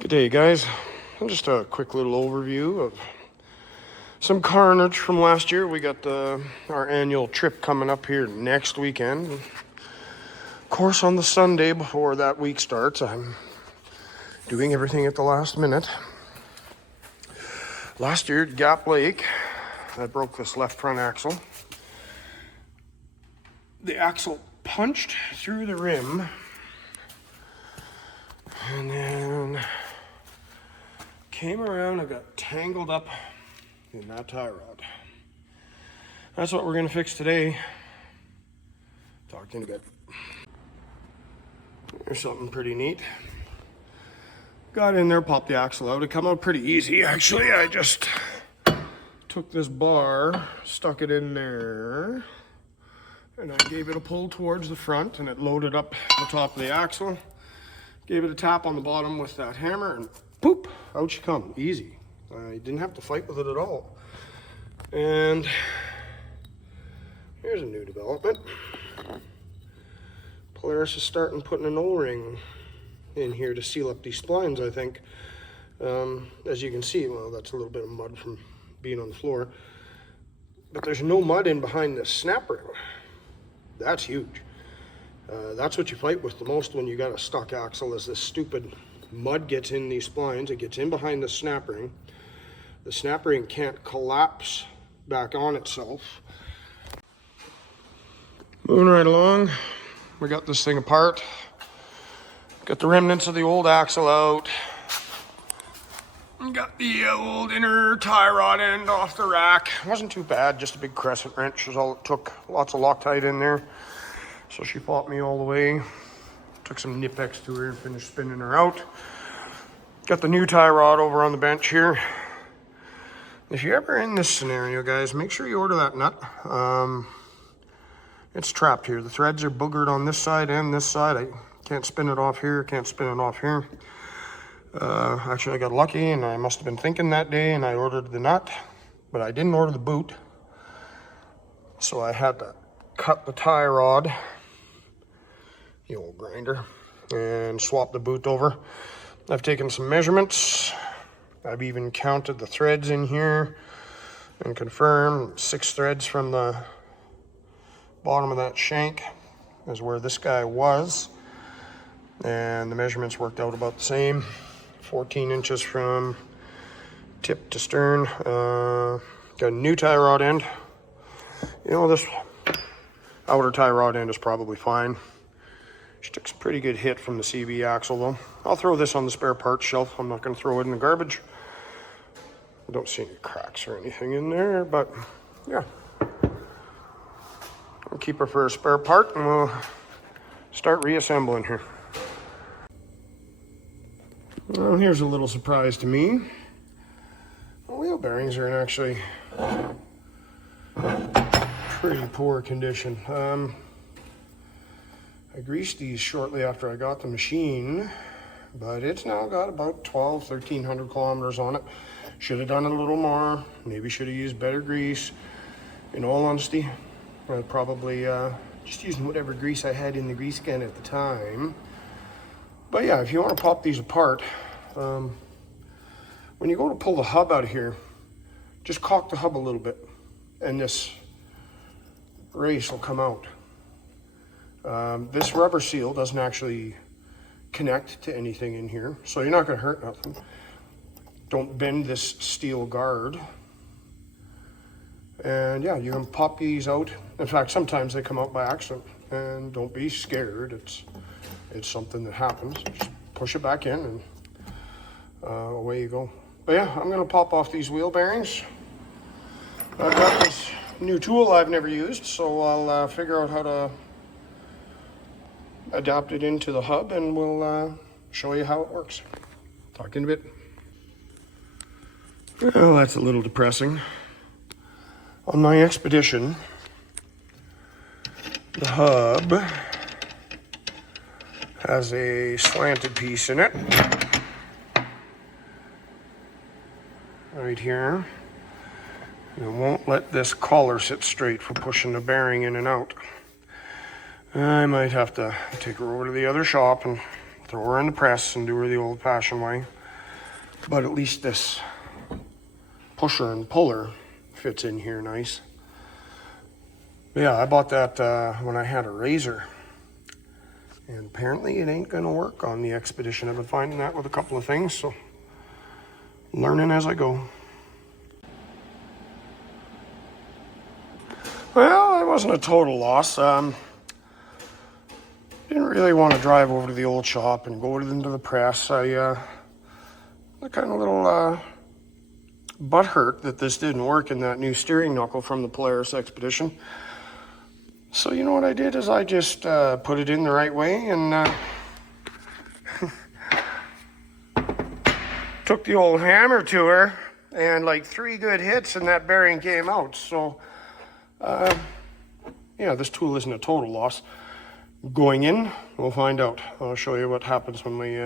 Good day, guys. Just a quick little overview of some carnage from last year. We got our annual trip coming up here next weekend. Of course, on the Sunday before that week starts, I'm doing everything at the last minute. Last year at Gap Lake, I broke this left front axle. The axle punched through the rim, and then came around and got tangled up in that tie rod. That's what we're going to fix today. Talk to you in a bit. There's something pretty neat. Got in there, popped the axle out. It came out pretty easy, actually. I just took this bar, stuck it in there, and I gave it a pull towards the front, and it loaded up the top of the axle. Gave it a tap on the bottom with that hammer, and poop, out she come, easy. I didn't have to fight with it at all. And here's a new development. Polaris is starting putting an O-ring in here to seal up these splines, I think. As you can see, well, that's a little bit of mud from being on the floor. But there's no mud in behind this snap ring. That's huge. That's what you fight with the most when you got a stock axle, is this stupid mud gets in these splines. It gets in behind the snap ring. The snap ring can't collapse back on itself. Moving right along, we got this thing apart. Got the remnants of the old axle out. Got the old inner tie rod end off the rack. Wasn't too bad, just a big crescent wrench was all it took. Lots of Loctite in there. So she fought me all the way. Took some Nipex to her and finished spinning her out. Got the new tie rod over on the bench here. If you're ever in this scenario, guys, make sure you order that nut. It's trapped here. The threads are boogered on this side and this side. I can't spin it off here, can't spin it off here. Actually, I got lucky and I must have been thinking that day and I ordered the nut, but I didn't order the boot. So I had to cut the tie rod, the old grinder, and swap the boot over. I've taken some measurements. I've even counted the threads in here and confirmed 6 threads from the bottom of that shank is where this guy was. And the measurements worked out about the same. 14 inches from tip to stern. Got a new tie rod end. You know, this outer tie rod end is probably fine. She took some pretty good hit from the CB axle though. I'll throw this on the spare parts shelf. I'm not going to throw it in the garbage. I don't see any cracks or anything in there, but yeah. I'll keep her for a spare part and we'll start reassembling here. Well, here's a little surprise to me. The wheel bearings are in actually pretty poor condition. I greased these shortly after I got the machine, but it's now got about 1,300 kilometers on it. Should have done it a little more. Maybe should have used better grease. In all honesty, I probably just using whatever grease I had in the grease can at the time. But yeah, if you want to pop these apart, when you go to pull the hub out of here, just caulk the hub a little bit and this race will come out. This rubber seal doesn't actually connect to anything in here, so you're not going to hurt nothing. Don't bend this steel guard. And yeah, you can pop these out. In fact, sometimes they come out by accident, and don't be scared. It's something that happens. Just push it back in and away you go. But yeah, I'm gonna pop off these wheel bearings. I've got this new tool I've never used, so I'll figure out how to adapt it into the hub and we'll show you how it works. Talk in a bit. Well, that's a little depressing. On my Xpedition, the hub has a slanted piece in it. Right here. It won't let this collar sit straight for pushing the bearing in and out. I might have to take her over to the other shop and throw her in the press and do her the old-fashioned way. But at least this pusher and puller fits in here nice. Yeah, I bought that when I had a Razor. And apparently it ain't gonna work on the Xpedition. I've been finding that with a couple of things, so learning as I go. Well, it wasn't a total loss. Didn't really want to drive over to the old shop and go into the press. I kind of little butt hurt that this didn't work in that new steering knuckle from the Polaris Xpedition. So you know what I did is I just put it in the right way and took the old hammer to her, and like 3 good hits and that bearing came out. So yeah, this tool isn't a total loss. Going in, we'll find out. I'll show you what happens when we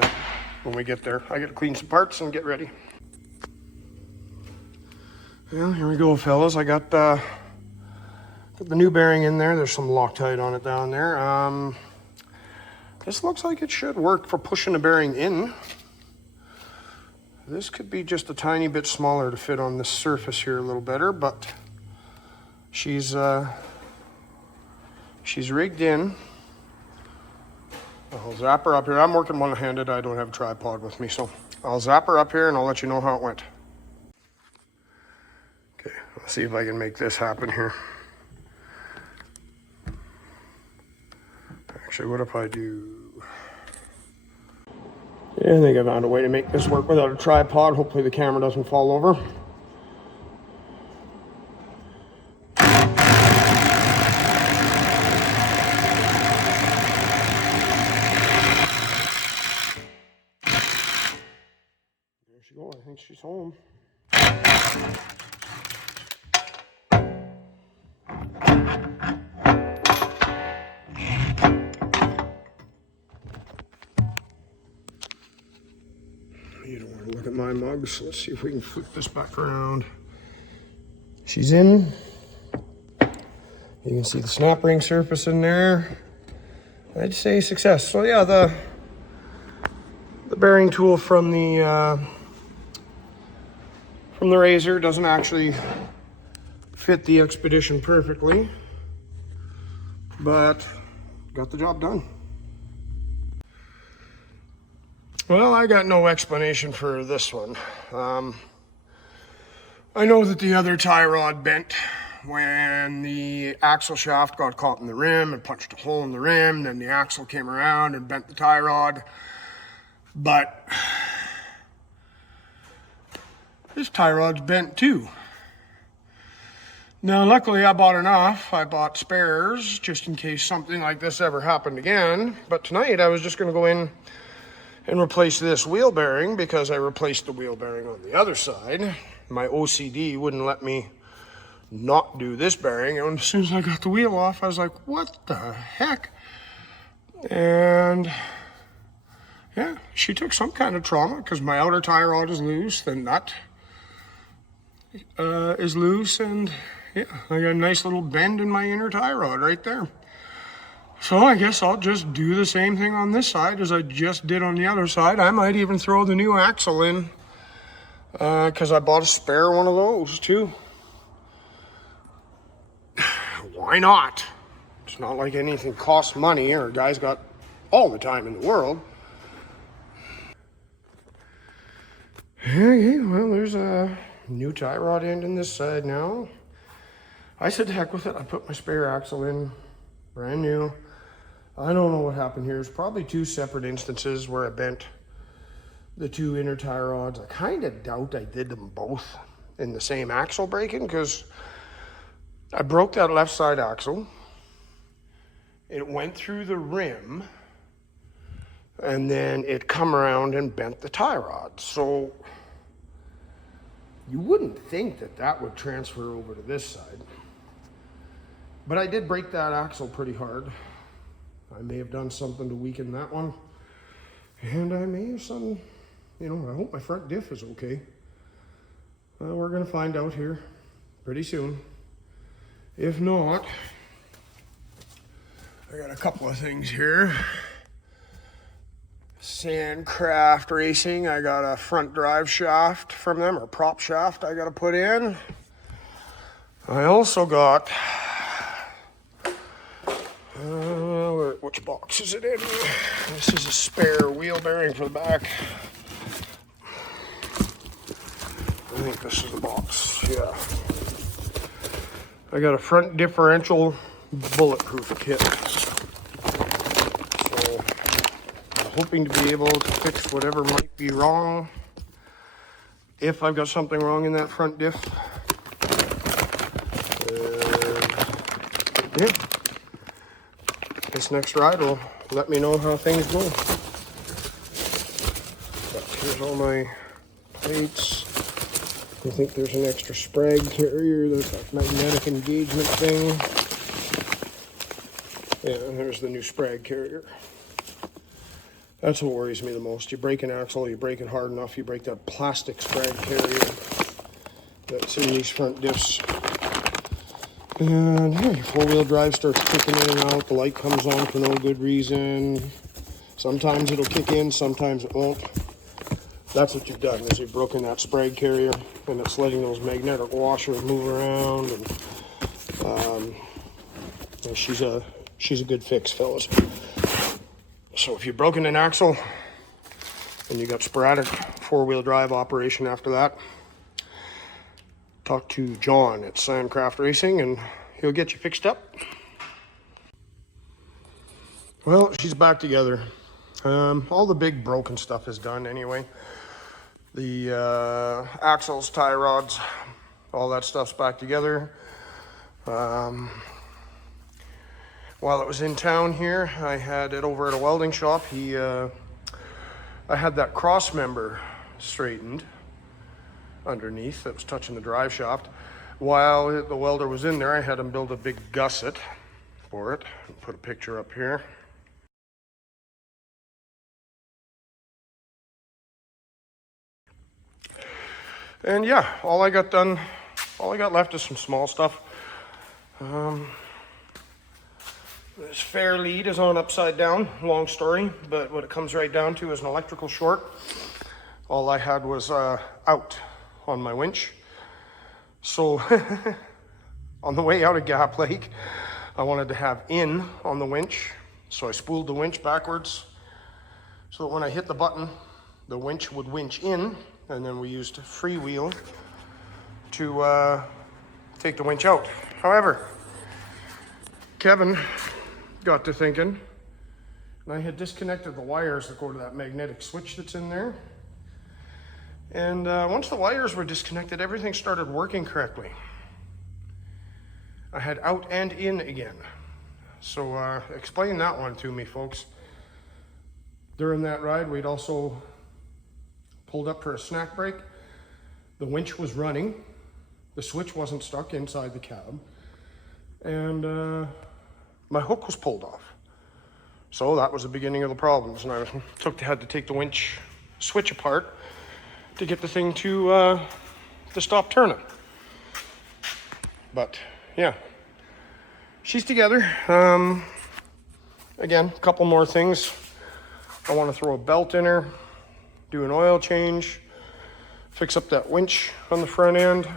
get there. I gotta clean some parts and get ready. Well, here we go, fellas. I got the new bearing in there. There's some Loctite on it down there. This looks like it should work for pushing a bearing in. This could be just a tiny bit smaller to fit on this surface here a little better, but she's rigged in. I'll zap her up here. I'm working one-handed. I don't have a tripod with me, so I'll zap her up here and I'll let you know how it went. Okay, let's see if I can make this happen here. Actually, what if I do... Yeah, I think I found a way to make this work without a tripod. Hopefully the camera doesn't fall over. There she goes. I think she's home. You don't want to look at my mugs. Let's see if we can flip this back around. She's in. You can see the snap ring surface in there. I'd say success. So yeah, the bearing tool from the Razor doesn't actually fit the Xpedition perfectly, but got the job done. Well, I got no explanation for this one. I know that the other tie rod bent when the axle shaft got caught in the rim and punched a hole in the rim, then the axle came around and bent the tie rod. But this tie rod's bent too. Now, luckily I bought enough. I bought spares just in case something like this ever happened again. But tonight I was just gonna go in and replace this wheel bearing because I replaced the wheel bearing on the other side. My OCD wouldn't let me not do this bearing, and as soon as I got the wheel off, I was like, what the heck? And yeah, she took some kind of trauma because my outer tie rod is loose, the nut is loose, and yeah, I got a nice little bend in my inner tie rod right there. So I guess I'll just do the same thing on this side as I just did on the other side. I might even throw the new axle in because I bought a spare one of those too. Why not? It's not like anything costs money or a guy's got all the time in the world. Okay, well, there's a new tie rod end in this side now. I said to heck with it. I put my spare axle in, brand new. I don't know what happened here. It's probably 2 separate instances where I bent the 2 inner tie rods. I kind of doubt I did them both in the same axle breaking because I broke that left side axle. It went through the rim and then it come around and bent the tie rod. So you wouldn't think that that would transfer over to this side. But I did break that axle pretty hard. I may have done something to weaken that one. And I may have some, you know, I hope my front diff is okay. We're gonna find out here pretty soon. If not, I got a couple of things here. Sandcraft Racing. I got a front drive shaft from them, or prop shaft I got to put in. I also got, which box is it in? This is a spare wheel bearing for the back. I think this is the box, yeah. I got a front differential bulletproof kit. So I'm hoping to be able to fix whatever might be wrong. If I've got something wrong in that front diff. Yeah. This next ride will let me know how things go. But here's all my plates. I think there's an extra Sprague carrier. There's that magnetic engagement thing. Yeah, and there's the new Sprague carrier. That's what worries me the most. You break an axle, you break it hard enough, you break that plastic Sprague carrier that's in these front diffs. And hey, four-wheel drive starts kicking in and out. The light comes on for no good reason. Sometimes it'll kick in, sometimes it won't. That's what you've done, is you've broken that Sprague carrier, and it's letting those magnetic washers move around. And she's a good fix, fellas. So if you've broken an axle and you got sporadic four-wheel drive operation after that, talk to John at Sandcraft Racing and he'll get you fixed up. Well, she's back together. All the big broken stuff is done anyway. The axles, tie rods, all that stuff's back together. While it was in town here, I had it over at a welding shop. I had that cross member straightened underneath that was touching the drive shaft. While the welder was in there, I had him build a big gusset for it. I'll put a picture up here. And yeah, all I got left is some small stuff. This fair lead is on upside down, long story, but what it comes right down to is an electrical short. All I had was out on my winch. So on the way out of Gap Lake, I wanted to have in on the winch. So I spooled the winch backwards so that when I hit the button, the winch would winch in, and then we used freewheel to take the winch out. However, Kevin got to thinking, and I had disconnected the wires that go to that magnetic switch that's in there. And once the wires were disconnected, everything started working correctly. I had out and in again. So explain that one to me, folks. During that ride, we'd also pulled up for a snack break. The winch was running. The switch wasn't stuck inside the cab. And my hook was pulled off. So that was the beginning of the problems. And I had to take the winch switch apart to get the thing to stop turning. But yeah, she's together. Again, a couple more things. I want to throw a belt in her, do an oil change, fix up that winch on the front end.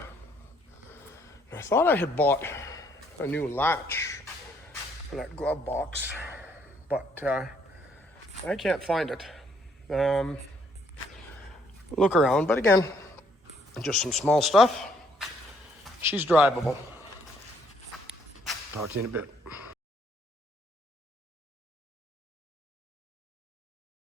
I thought I had bought a new latch for that glove box, but I can't find it. Look around, but again, just some small stuff. She's drivable. Talk to you in a bit.